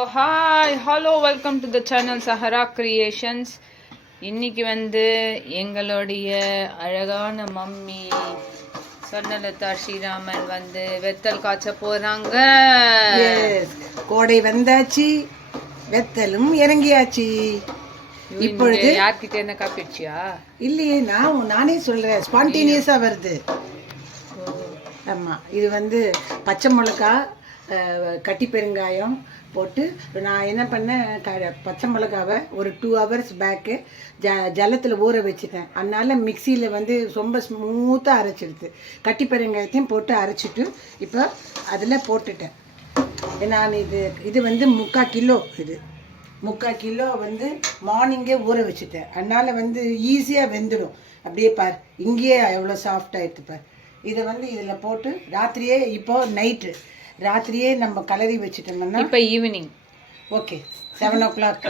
Hi hello welcome to the channel Sahara creations. இன்னைக்கு வந்து எங்களுடைய அழகான மம்மி சொர்ணலதா ஸ்ரீராமன் வந்து வெத்தல் காய்ச்ச போறாங்க. கோடை வந்தாச்சு, வெத்தலும் இறங்கியாச்சு. இப்பொழுது யார்கிட்ட என்ன காப்பிடுச்சியா? இல்லையே, நானே சொல்றேன், ஸ்பான்டேனியஸா வருது. ஆமா, இது வந்து பச்சை மிளகா, கட்டி பெருங்காயம் போட்டு நான் என்ன பண்ணேன், பச்சை மிளகாவை ஒரு 2 hours பேக்கு ஜலத்தில் ஊற வச்சுட்டேன். அதனால மிக்சியில் வந்து ரொம்ப ஸ்மூத்தாக அரைச்சிடுது. கட்டி பெருங்காயத்தையும் போட்டு அரைச்சிட்டு இப்போ அதில் போட்டுட்டேன். நான் இது வந்து 3/4 கிலோ, இது 3/4 கிலோ வந்து மார்னிங்கே ஊற வச்சுட்டேன். அதனால் வந்து ஈஸியாக வெந்துடும். அப்படியே பார், இங்கேயே எவ்வளோ சாஃப்டாகிடுது பார். இதை வந்து இதில் போட்டு ராத்திரியே, இப்போது நைட்டு ராத்திரியே நம்ம கலரி வச்சுட்டோம்னா இப்போ ஈவினிங் ஓகே 7 o'clock.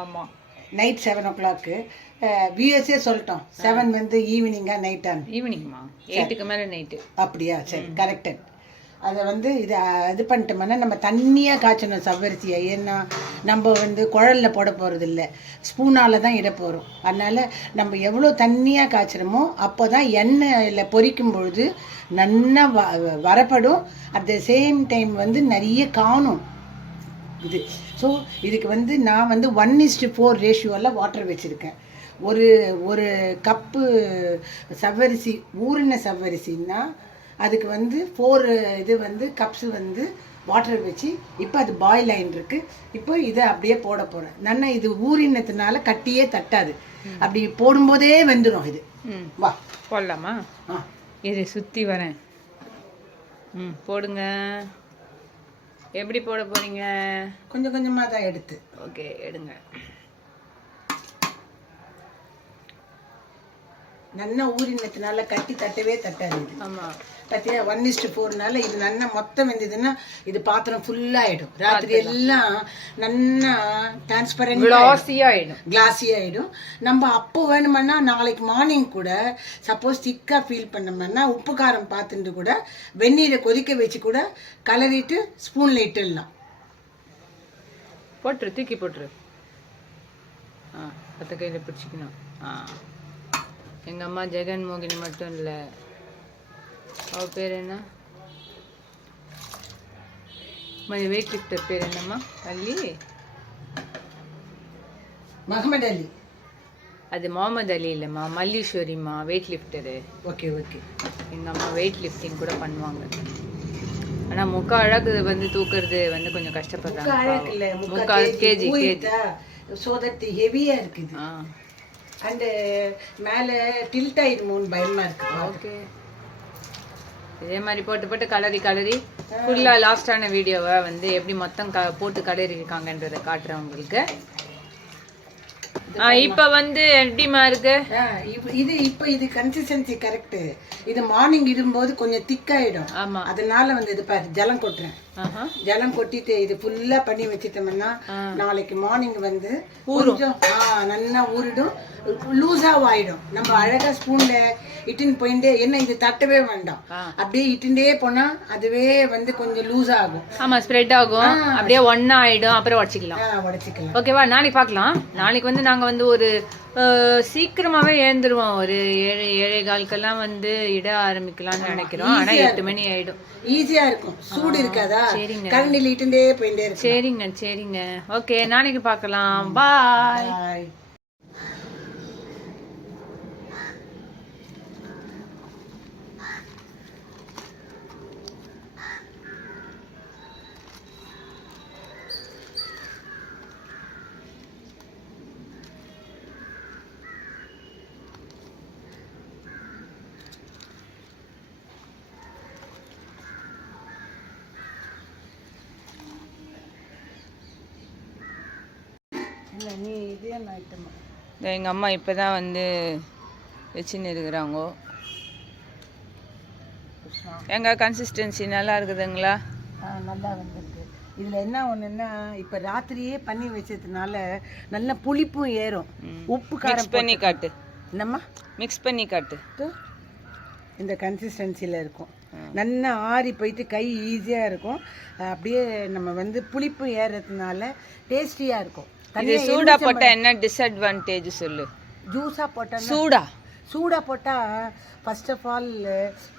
ஆமாம், நைட் 7 o'clock. விஎஸ்ஏ சொல்லிட்டோம், 7 வந்து ஈவினிங்கா நைட்டான்? ஈவினிங்மா, 8க்கு மேலே நைட்டு. அப்படியா, சரி, கரெக்டட். அதை வந்து இது பண்ணிட்டோம்னா நம்ம தண்ணியாக காய்ச்சணும் சவ்வரிசியை. ஏன்னா நம்ம வந்து குழலில் போட போகிறது இல்லை, ஸ்பூனால் தான் இட போகிறோம். அதனால் நம்ம எவ்வளோ தண்ணியாக காய்ச்சிறோமோ அப்போ தான் எண்ணெயில் பொரிக்கும் பொழுது நல்லா வரப்படும். அட் த சேம் டைம் வந்து நிறைய காணும் இது. ஸோ இதுக்கு வந்து நான் வந்து 1:4 ரேஷியோவில் வாட்டர் வச்சுருக்கேன். ஒரு கப்பு சவ்வரிசி, ஊறின சவ்வரிசின்னா அதுக்கு வந்து 4 இது வந்து கப்ஸ் வந்து வாட்டர் வச்சு இப்போ அது பாயில் ஆகிட்டுருக்கு. இப்போ இதை அப்படியே போட போகிறேன். நல்லா இது ஊறினதுனால கட்டியே தட்டாது, அப்படி போடும்போதே வெந்துடும் இது. வா போடலாமா? இது சுற்றி வரேன். போடுங்க. எப்படி போட போகிறீங்க? கொஞ்சம் கொஞ்சமாக தான் எடுத்து. ஓகே, எடுங்க. நல்லா ஊறினதுனால கட்டி தட்டவே தட்டாது இது. ஆமாம், பார்த்தியா, 1:4னால இது நல்லா மொத்தம் வெந்ததுன்னா இது பாத்திரம் ஃபுல்லாகிடும். ராத்திரி எல்லாம் நல்லா டிரான்ஸ்பரண்ட் கிளாஸி ஆகிடும். நம்ம அப்போ வேணுமென்னா நாளைக்கு மார்னிங் கூட சப்போஸ் திக்காக ஃபீல் பண்ணோம்னா உப்பு காரம் பார்த்துட்டு கூட வெந்நீரை கொதிக்க வச்சு கூட கலரிட்டு ஸ்பூனில் இட்டுடலாம். போட்டுரு, தூக்கி போட்டுரு. பத்த கையில் பிடிச்சிக்கணும். எங்கள் அம்மா ஜெகன் மோகினி மட்டும் இல்லை, அவ பேர் என்ன, வெயிட் லிஃப்டர் பேர் என்னம்மா? அல்லி, முகமது அலி. அது முகமது அலி இல்லைம்மா, மல்லீஸ்வரிம்மா, வெயிட் லிஃப்டரு. Okay okay. எங்கள் அம்மா வெயிட் லிஃப்டிங் கூட பண்ணுவாங்க. ஆனால் முக்கா அழகு வந்து தூக்குறது வந்து கொஞ்சம் கஷ்டப்படுறாங்க. அழகு இல்லை, 3/4 கேஜி ஸோ தட் ஹெவியாக இருக்குது. அண்டு மேலே டில்ட் ஆகிடுமோன்னு பயமாக இருக்குது. ஓகே, இதே மாதிரி போட்டு கலரி ஃபுல்லாக லாஸ்டான வீடியோவை வந்து எப்படி மொத்தம் போட்டு கலரி இருக்காங்கன்றதை காட்டுறேன் உங்களுக்கு. இப்போ வந்து எப்படிமா இருக்கு இது கன்சிஸ்டன்சி கரெக்டு. இது மார்னிங் இடும்போது கொஞ்சம் திக்காயிடும். ஆமாம், அதனால வந்து இது பாரு, ஜலம் கொட்டுறேன். ஜலம் கொட்டிட்டு இது ஃபுல்லா பண்ணி வச்சுட்டோம்னா நாளைக்கு மார்னிங் வந்து கொஞ்சம் நல்லா ஊறிடும், லூஸாக ஆயிடும். நம்ம அழகா ஸ்பூன்ல இட்டுன்னு போயிட்டே, என்ன இது தட்டவே வேண்டாம், அப்படியே இட்டுண்டே போனா அதுவே வந்து கொஞ்சம் லூஸ் ஆகும். ஆமா, ஸ்ப்ரெட் ஆகும், அப்படியே ஒன்னா ஆயிடும். அப்புறம் உடச்சிக்கலாம். ஓகேவா? நாளைக்கு பார்க்கலாம். நாளைக்கு வந்து நாங்க வந்து ஒரு சீக்கிரமாவே எழுந்துருவோம். ஒரு 7:15 வந்து இட ஆரம்பிக்கலாம்னு நினைக்கிறோம். ஆனா 8 மணி ஆயிடும். ஈஸியா இருக்கும், சூடு இருக்காதா? சரிங்க, கரண்டில் இட்டுண்டே போயிட்டே இருக்கும். சரிங்க. ஓகே, நாளைக்கு பார்க்கலாம். பாய். எங்கள் அம்மா இப்போ தான் வந்து வச்சுன்னு இருக்கிறாங்க. எங்கள் கன்சிஸ்டன்சி நல்லா இருக்குதுங்களா? நல்லா வந்துருக்கு. இதில் என்ன ஒன்றுன்னா, இப்போ ராத்திரியே பண்ணி வச்சதுனால நல்ல புளிப்பும் ஏறும். உப்பு காரம் பண்ணி காட்டு. என்னம்மா? மிக்ஸ் பண்ணி காட்டு. இந்த கன்சிஸ்டன்சியில் இருக்கும். நல்லா ஆறி போயிட்டு கை ஈஸியாக இருக்கும். அப்படியே நம்ம வந்து புளிப்பு ஏறுறதுனால டேஸ்டியாக இருக்கும். இது சூடா போட்டா என்ன டிஸ்அட்வான்டேஜ் சொல்லு. ஜூஸாக போட்டால் சூடா போட்டால் ஃபர்ஸ்ட் ஆஃப் ஆல்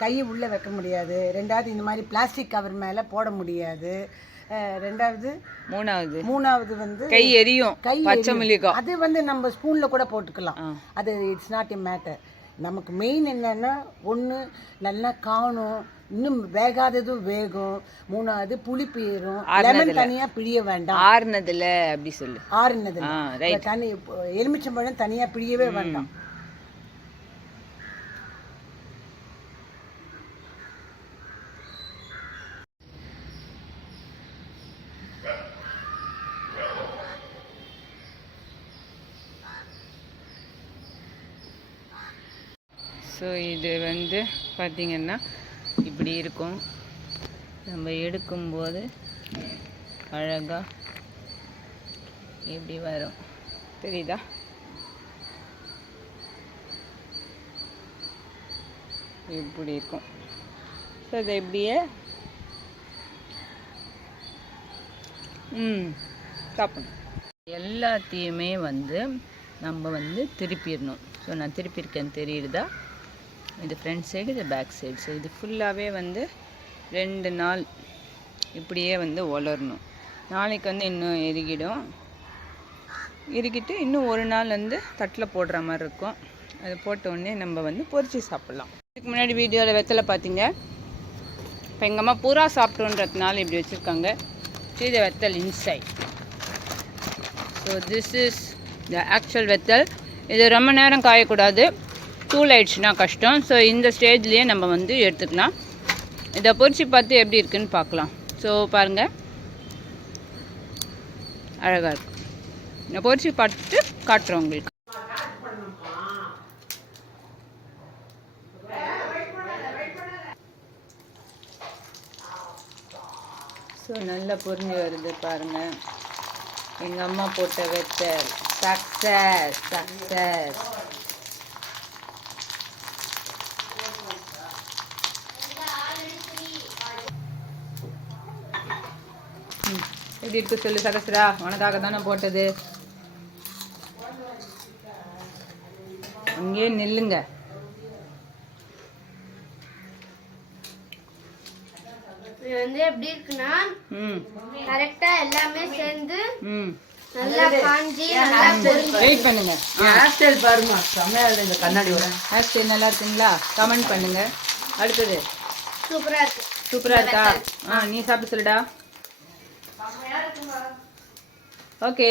கையை உள்ளே வைக்க முடியாது. ரெண்டாவது இந்த மாதிரி பிளாஸ்டிக் கவர் மேலே போட முடியாது. மூணாவது வந்து கை எரியும். பச்சை மிளகாய் அது வந்து நம்ம ஸ்பூனில் கூட போட்டுக்கலாம். அது இட்ஸ் நாட் எ மேட்டர். நமக்கு மெயின் என்னன்னா ஒன்று நல்லா காணும், இன்னும் வேகாததும் வேகும், மூணாவது புளிப்பு ஏறும், லெமன் தனியாக பிழிய வேண்டாம். ஆறுனதுல அப்படி சொல்லு. ஆறுனதுல தனி எலுமிச்சம்பழம் தனியாக பிழியவே வேண்டாம். ஸோ இது வந்து பார்த்திங்கன்னா இப்படி இருக்கும். நம்ம எடுக்கும்போது அழகாக இப்படி வரும், தெரியுதா? இப்படி இருக்கும். ஸோ அதை இப்படியே சாப்பிடணும். எல்லாத்தையுமே வந்து நம்ம வந்து திருப்பிடணும். ஸோ நான் திருப்பியிருக்கேன், தெரியுதா? இது ஃப்ரண்ட் சைடு, இது பேக் சைடு. ஸோ இது ஃபுல்லாகவே வந்து 2 நாள் இப்படியே வந்து வளரணும். நாளைக்கு வந்து இன்னும் இறுக்கிட்டு இன்னும் 1 நாள் வந்து தட்டில் போடுற மாதிரி இருக்கும். அது போட்ட உடனே நம்ம வந்து பொரிச்சு சாப்பிட்லாம். இதுக்கு முன்னாடி வீடியோவில் வெத்தலை பார்த்தீங்க. இப்போ எங்கள் அம்மா பூரா சாப்பிட்டோன்றதுனால இப்படி வச்சுருக்காங்க. இது வெத்தல் inside. So this is the actual வெத்தல். இது ரொம்ப நேரம் காயக்கூடாது, தூள் ஆயிடுச்சுன்னா கஷ்டம். ஸோ இந்த ஸ்டேஜ்லேயே நம்ம வந்து எடுத்துக்கலாம். இதை பொரிச்சு பார்த்து எப்படி இருக்குன்னு பார்க்கலாம். ஸோ பாருங்கள், அழகாக இருக்கும். நான் பொரிச்சு பார்த்துட்டு காட்டுறேன் உங்களுக்கு. ஸோ நல்லா பொரிஞ்சு வருது பாருங்கள். எங்கள் அம்மா போட்ட வெத்தல் சக்ஸஸ். எப்படி இருக்கு சொல்லு சகஸ்ரா, உனக்காக தானே போட்டது. அங்கேயே நில்லுங்க. இது வந்து எப்படி இருக்குன்னா கரெக்டா எல்லாமே சேர்ந்து நல்லா காஞ்சி நல்லா பொரிஞ்சு. வெயிட் பண்ணுங்க. ஹேர் ஸ்டைல் பாருமா, செம்மையா இருக்கு. இந்த கண்ணாடியோட ஹேர் ஸ்டைல் நல்லா இருக்குங்களா? கமெண்ட் பண்ணுங்க. அடுத்தது சூப்பரா இருக்கா? நீ சாப்பிட்டு சொல்லுடா. ஓகே.